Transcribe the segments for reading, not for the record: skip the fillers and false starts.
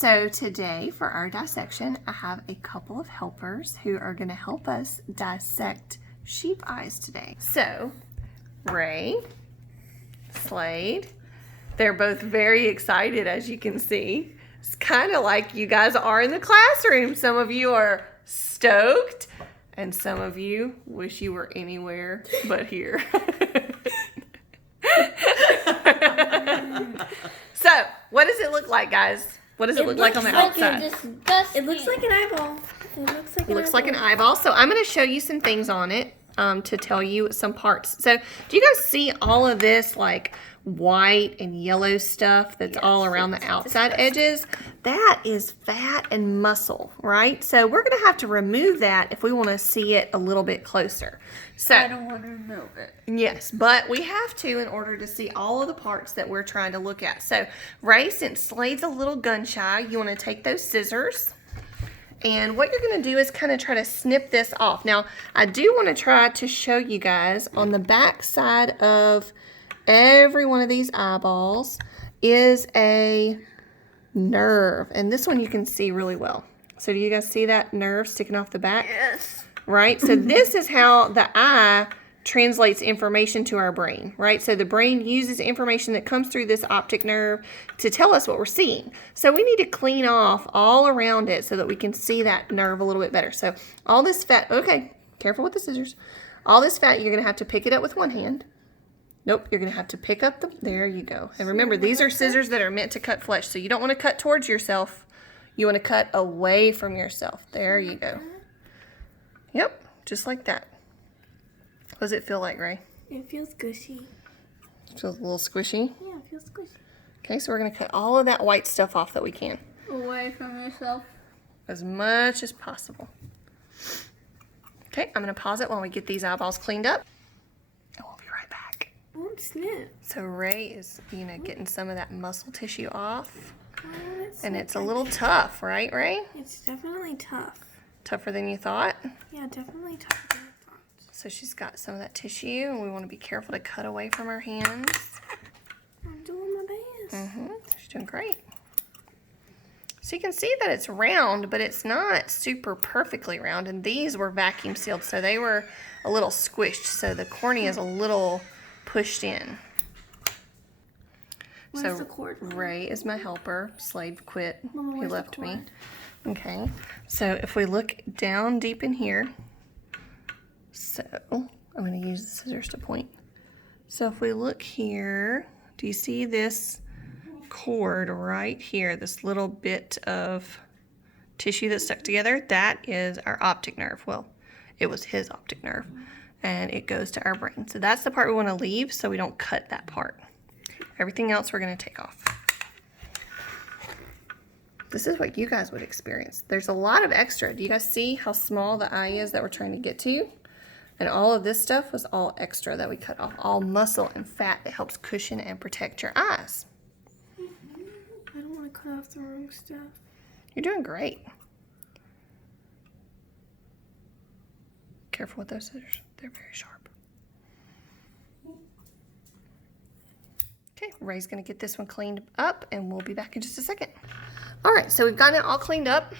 So today for our dissection, I have a couple of helpers who are going to help us dissect sheep eyes today. So Ray, Slade, they're both very excited, as you can see. It's kind of like you guys are in the classroom. Some of you are stoked and some of you wish you were anywhere but here. So, what does it look like, guys? What does it look like on the outside? It looks like an eyeball. It looks like an eyeball. So I'm going to show you some things on it to tell you some parts. So do you guys see all of this like white and yellow stuff that's all around the outside edges? That is fat and muscle, right? So we're going to have to remove that if we want to see it a little bit closer. So I don't want to remove it. Yes, but we have to in order to see all of the parts that we're trying to look at. So Ray, since Slade's a little gun shy, you want to take those scissors. And what you're going to do is kind of try to snip this off. Now, I do want to try to show you guys on the back side of every one of these eyeballs is a nerve. And this one you can see really well. So do you guys see that nerve sticking off the back? Yes. Right? So this is how the eye translates information to our brain, right? So the brain uses information that comes through this optic nerve to tell us what we're seeing. So we need to clean off all around it so that we can see that nerve a little bit better. So all this fat, okay, careful with the scissors. All this fat, you're going to have to pick it up with one hand. Nope, you're going to have to pick up there you go. And remember, these are scissors that are meant to cut flesh. So you don't want to cut towards yourself. You want to cut away from yourself. There you go. Yep, just like that. What does it feel like, Ray? It feels gushy. It feels a little squishy? Yeah, it feels squishy. Okay, so we're going to cut all of that white stuff off that we can. Away from yourself. As much as possible. Okay, I'm going to pause it while we get these eyeballs cleaned up. And we'll be right back. Won't snip. So Ray is, getting some of that muscle tissue off. Oh, And it's a little tough, right, Ray? It's definitely tough. Tougher than you thought? Yeah, definitely tougher than I thought. So she's got some of that tissue, and we want to be careful to cut away from her hands. I'm doing my best. She's doing great. So you can see that it's round, but it's not super perfectly round. And these were vacuum sealed, so they were a little squished. So the cornea is a little pushed in. Where's the cord? Ray is my helper. Slade quit. Mama, He where's the left me. cord? Okay. So if we look down deep in here, so I'm going to use the scissors to point. So if we look here, do you see this cord right here, this little bit of tissue that's stuck together? That is our optic nerve. Well, it was his optic nerve, and it goes to our brain. So that's the part we want to leave so we don't cut that part. Everything else we're going to take off. This is what you guys would experience. There's a lot of extra. Do you guys see how small the eye is that we're trying to get to? And all of this stuff was all extra that we cut off. All muscle and fat that helps cushion and protect your eyes. I don't want to cut off the wrong stuff. You're doing great. Careful with those scissors. They're very sharp. Okay, Ray's going to get this one cleaned up, and we'll be back in just a second. All right, so we've got it all cleaned up.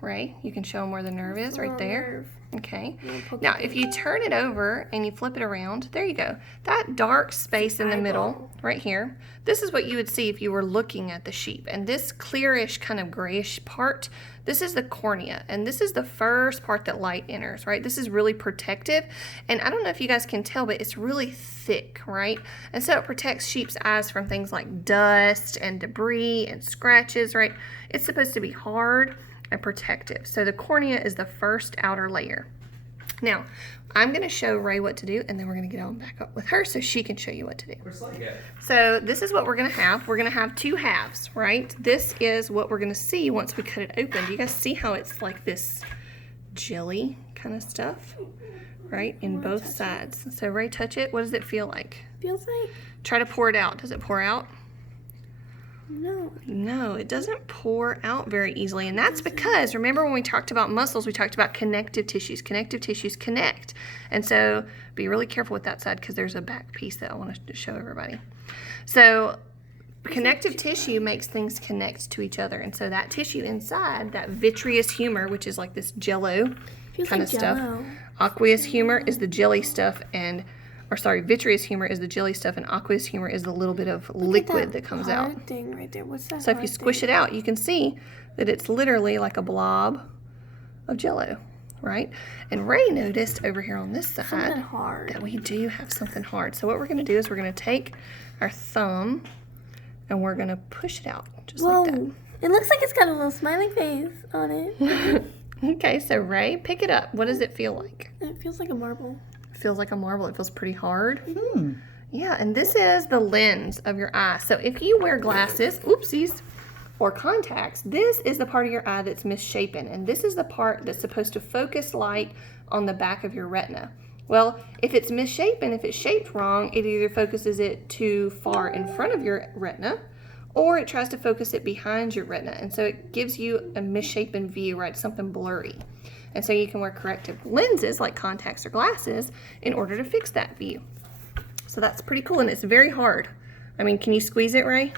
Ray, you can show them where the nerve is right there. Okay. Now, if you turn it over and you flip it around, there you go. That dark space in the middle, right here, this is what you would see if you were looking at the sheep. And this clearish, kind of grayish part, this is the cornea. And this is the first part that light enters, right? This is really protective. And I don't know if you guys can tell, but it's really thick, right? And so it protects sheep's eyes from things like dust and debris and scratches, right? It's supposed to be hard and protective. So the cornea is the first outer layer. Now, I'm going to show Ray what to do, and then we're going to get on back up with her so she can show you what to do. So this is what we're going to have. We're going to have two halves, right? This is what we're going to see once we cut it open. Do you guys see how it's like this jelly kind of stuff, right? In both sides. So Ray, touch it. What does it feel like? Feels like... Try to pour it out. Does it pour out? No. No, it doesn't pour out very easily. And that's because, remember when we talked about muscles, we talked about connective tissues. Connective tissues connect. And so be really careful with that side because there's a back piece that I want to show everybody. So connective tissue makes things connect to each other. And so that tissue inside, that vitreous humor, which is like this jello kind of stuff. Aqueous humor is the jelly stuff vitreous humor is the jelly stuff, and aqueous humor is the little bit of liquid that comes out. Thing right there. What's that? So if you squish it out, you can see that it's literally like a blob of jello, right? And Ray noticed over here on this side that we do have something hard. So what we're going to do is we're going to take our thumb and we're going to push it out just like that. It looks like it's got a little smiley face on it. Okay, so Ray, pick it up. What does it feel like? It feels like a marble. It feels like a marble. It feels pretty hard. Yeah, and this is the lens of your eye. So if you wear glasses, oopsies, or contacts, this is the part of your eye that's misshapen, and this is the part that's supposed to focus light on the back of your retina. Well, if it's misshapen, if it's shaped wrong, it either focuses it too far in front of your retina, or it tries to focus it behind your retina, and so it gives you a misshapen view, right? Something blurry. And so you can wear corrective lenses like contacts or glasses in order to fix that view. So that's pretty cool, and it's very hard. I mean, can you squeeze it, Ray?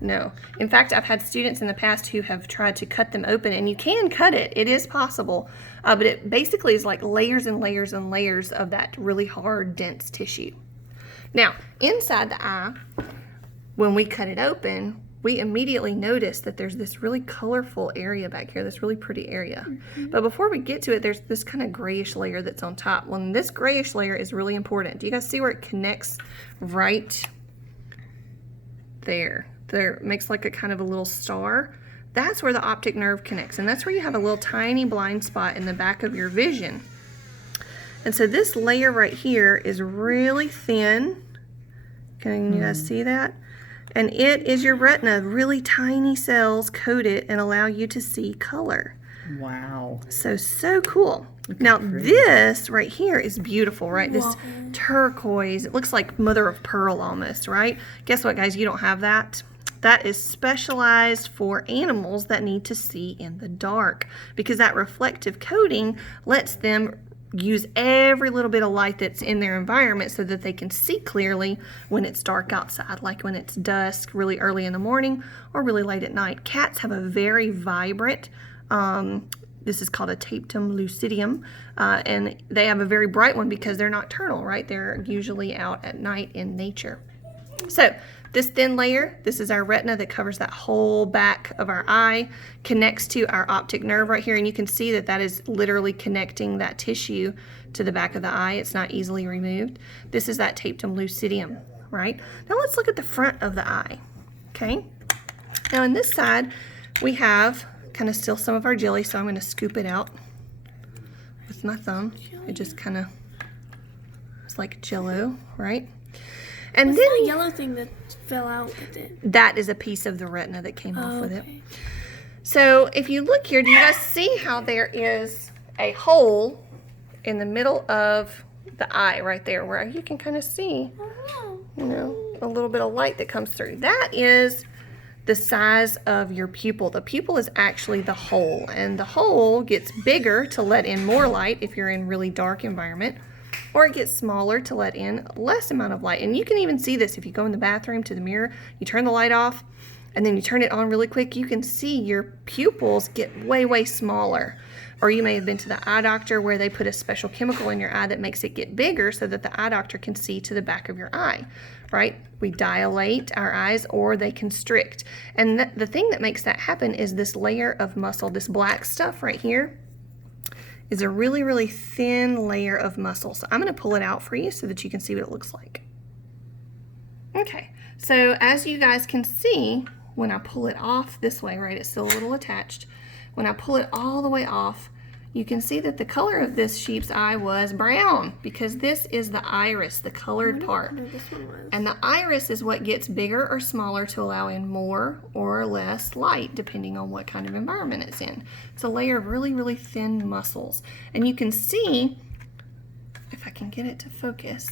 No. In fact, I've had students in the past who have tried to cut them open, and you can cut it. It is possible, but it basically is like layers and layers and layers of that really hard, dense tissue. Now, inside the eye, when we cut it open, we immediately notice that there's this really colorful area back here, this really pretty area. But before we get to it, there's this kind of grayish layer that's on top. Well, this grayish layer is really important. Do you guys see where it connects right there? There makes like a kind of a little star. That's where the optic nerve connects, and that's where you have a little tiny blind spot in the back of your vision. And so this layer right here is really thin. Can you guys see that? And it is your retina. Really tiny cells coat it and allow you to see color. Wow. So cool. Now this right here is beautiful, right? This turquoise, it looks like mother of pearl almost, right? Guess what, guys? You don't have that. That is specialized for animals that need to see in the dark, because that reflective coating lets them use every little bit of light that's in their environment so that they can see clearly when it's dark outside, like when it's dusk, really early in the morning, or really late at night. Cats have a very vibrant, this is called a tapetum lucidum, and they have a very bright one because they're nocturnal, right? They're usually out at night in nature. So this thin layer, this is our retina that covers that whole back of our eye, connects to our optic nerve right here, and you can see that that is literally connecting that tissue to the back of the eye. It's not easily removed. This is that tapetum lucidum, right? Now let's look at the front of the eye, okay? Now on this side, we have kind of still some of our jelly, so I'm going to scoop it out with my thumb. It just kind of, it's like jello, right? And what's then that yellow thing that fell out with it? That is a piece of the retina that came off with it. So if you look here, do you guys see how there is a hole in the middle of the eye right there where you can kind of see, you know, a little bit of light that comes through? That is the size of your pupil. The pupil is actually the hole, and the hole gets bigger to let in more light if you're in really dark environment, or it gets smaller to let in less amount of light. And you can even see this if you go in the bathroom to the mirror, you turn the light off, and then you turn it on really quick, you can see your pupils get way smaller. Or you may have been to the eye doctor where they put a special chemical in your eye that makes it get bigger so that the eye doctor can see to the back of your eye, right? We dilate our eyes or they constrict. And the thing that makes that happen is this layer of muscle, this black stuff right here, is a really thin layer of muscle. So I'm going to pull it out for you so that you can see what it looks like. Okay, so as you guys can see, when I pull it off this way, right, it's still a little attached. When I pull it all the way off, you can see that the color of this sheep's eye was brown, because this is the iris, the colored part. And the iris is what gets bigger or smaller to allow in more or less light, depending on what kind of environment it's in. It's a layer of really thin muscles. And you can see, if I can get it to focus,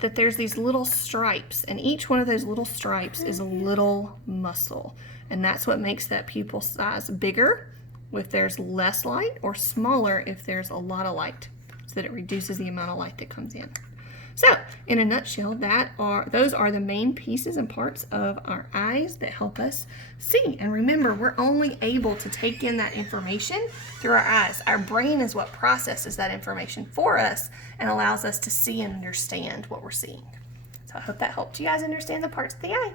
that there's these little stripes, and each one of those little stripes is a little muscle. And that's what makes that pupil size bigger if there's less light, or smaller if there's a lot of light, so that it reduces the amount of light that comes in. So, in a nutshell, those are the main pieces and parts of our eyes that help us see. And remember, we're only able to take in that information through our eyes. Our brain is what processes that information for us and allows us to see and understand what we're seeing. So I hope that helped you guys understand the parts of the eye.